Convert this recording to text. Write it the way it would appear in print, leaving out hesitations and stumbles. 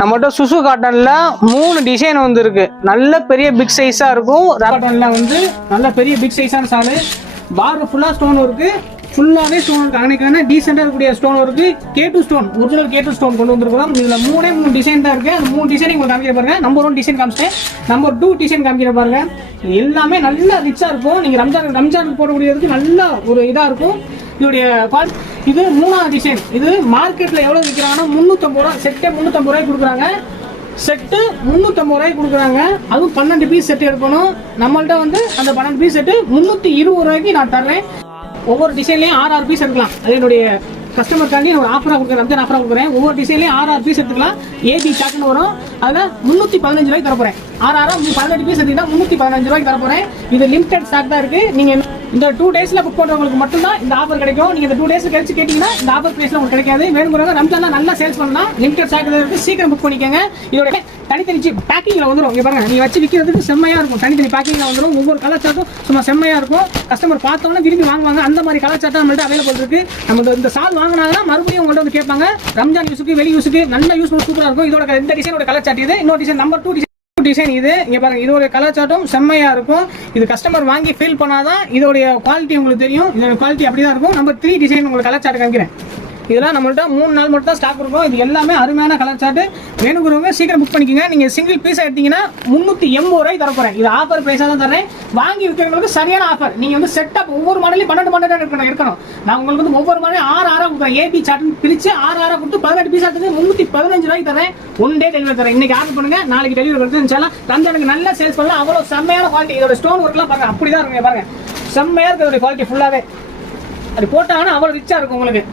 நம்மகிட்ட சுசு காட்டன்ல 3 டிசைன் வந்து இருக்கு. நல்ல பெரிய பிக் சைஸா இருக்கும். காட்டன்ல வந்து நல்ல பெரிய பிக் சைஸான சாலு. பார்டர் ஃபுல்லா ஸ்டோன் இருக்கு. ஃபுல்லாவே ஸ்டோன் இருக்கு. அன்னைக்கான டீசெண்டா இருக்கக்கூடிய ஸ்டோன் இருக்கு. K2 stone, original K2 stone கொண்டு வந்திருக்கோம். இதுல 3 டிசைன் தான் இருக்கு. அந்த 3 டிசைன் உங்களுக்கு காமிக்கிற பாருங்க. நம்பர் 1 டிசைன் காமிச்சிட்டேன். நம்பர் 2 டிசைன் காமிக்கிற பாருங்க. எல்லாமே நல்ல ரிச்சா இருக்கும். நீங்க ரம்ஜானுக்கு போடக்கூடியதுக்கு நல்ல ஒரு இதா இருக்கும். இதோடைய இது 3வது டிசைன். இது மார்க்கெட்ல எவ்வளவு விற்கிறாங்கன்னா 350 ரூபாய். செட்டே 350 ரூபாய்க்கு கொடுக்குறாங்க. செட்டு 350 ரூபாய்க்கு கொடுக்குறாங்க. அதுவும் 12 பீஸ் செட் எடுக்கணும். நம்மள்ட்ட வந்து அந்த 12 பீஸ் செட்டு 320 ரூபாய்க்கு நான் தர்றேன். ஒவ்வொரு டிசைன்லயும் 6 பீஸ் எடுக்கலாம். அது என்னுடைய கஸ்டமருக்காண்டி ஒரு ஆஃபரா கொடுக்குறேன். ரம்ஜான் ஆஃபரா கொடுக்குறேன். ஒவ்வொரு டிசைன்லயும் 6 பீஸ் எடுத்துக்கலாம். ஏபி சாட்னு வரும். அதுல 315 ரூபாய்க்கு தரப்போறேன். 6 18 பீஸ் எடுத்தீங்கன்னா 315 ரூபாய்க்கு தரப்போறேன். இது லிமிடெட் ஸ்டாக் தான் இருக்கு. நீங்க இந்த 2 டேஸ்ல புக் பண்றவங்களுக்கு மட்டும் தான் இந்த ஆஃபர் கிடைக்கும். நீங்க இந்த 2 டேஸ் கழிச்சு கேட்டீங்கன்னா இந்த ஆஃபர் பிரைஸ்ல உங்களுக்கு கிடைக்காது. வேணுங்கிறவங்க ரம்ஜான்ல நல்லா சேல்ஸ் பண்ணலாம். லிமிடெட் ஸ்டாக் இருக்கு. சீக்கிரம் புக் பண்ணிக்கங்க. இதோட தனித்தனி பேக்கிங்ல வந்துடும். இங்க பாருங்க, நீங்க வச்சு விற்கிறதுக்கு செம்மையா இருக்கும். தனித்தனி பேக்கிங்ல வந்துடும். ஒவ்வொரு கலர் சார்ட்டும் சும்மா செம்மையா இருக்கும். கஸ்டமர் பார்த்தோம்னா விரும்பி வாங்குவாங்க. அந்த மாதிரி கலர் சார்ட் நம்மள்ட்ட அவைலபிள் இருக்கு. நம்ம இந்த சால் வாங்கினாங்கன்னா மறுபடியும் உங்கள்ட்ட வந்து கேட்பாங்க. ரம்ஜான் யூஸுக்கு, வெளி யூஸுக்கு நல்ல யூஸ் சூப்பரா இருக்கும். இதோட இந்த டிசைனோட கலர் சார்ட் இது. இன்னொரு டிசைன் நம்பர் 2 டிசைன் இது. இங்க பாருங்க, இதோட கலர் சார்ட்டும் செம்மையா இருக்கும். இது கஸ்டமர் வாங்கி ஃபீல் பண்ணாதான் இதோட குவாலிட்டி உங்களுக்கு தெரியும். இதோட குவாலிட்டி அப்படிதான் இருக்கும். நம்பர் 3 டிசைன் உங்களுக்கு கலர் சார்ட் காமிக்கிறேன். இதெல்லாம் நம்மள்ட்ட 3 நாள் மட்டும் தான் ஸ்டாக் இருக்கும். இது எல்லாமே அருமையான கலர் சார்ட். வேணுங்கிறவங்க சீக்கிரம் புக் பண்ணிக்கோங்க. நீங்க சிங்கிள் பீஸ் எடுத்தீங்கன்னா 380 ரூபாய் தரப்போறேன். இது ஆஃபர் பிரைஸா தான் தரேன். வாங்கி விற்கிறவங்களுக்கு சரியான ஆஃபர். நீங்க வந்து செட்டப் ஒவ்வொரு மாடலையும் 12 இருக்கணும். நான் உங்களுக்கு வந்து ஒவ்வொரு மாடலையும் 6 கொடுக்குறேன். ஏபி சார்ட் பிரிச்சு 6 கொடுத்து 18 பீஸ் எடுத்து 315 ரூபாய்க்கு தரேன். 1 டே டெலிவரி தரேன். இன்னைக்கு ஆர்டர் பண்ணுங்க, நாளைக்கு டெலிவரி கொடுத்து இன்ஷால்லா ரம்ஜானுக்கு நல்ல சேல்ஸ் பண்ணலாம். அவ்வளவு செம்மையான குவாலிட்டி. இதோட ஸ்டோன் ஒர்க்லாம் பாருங்க, அப்படிதான் இருக்கும். பாருங்க செம்மையா இருக்கு. இதோட குவாலிட்டி ஃபுல்லாவே அது போட்டாங்கன்னா அவ்வளவு ரிச்சா இருக்கும் உங்களுக்கு.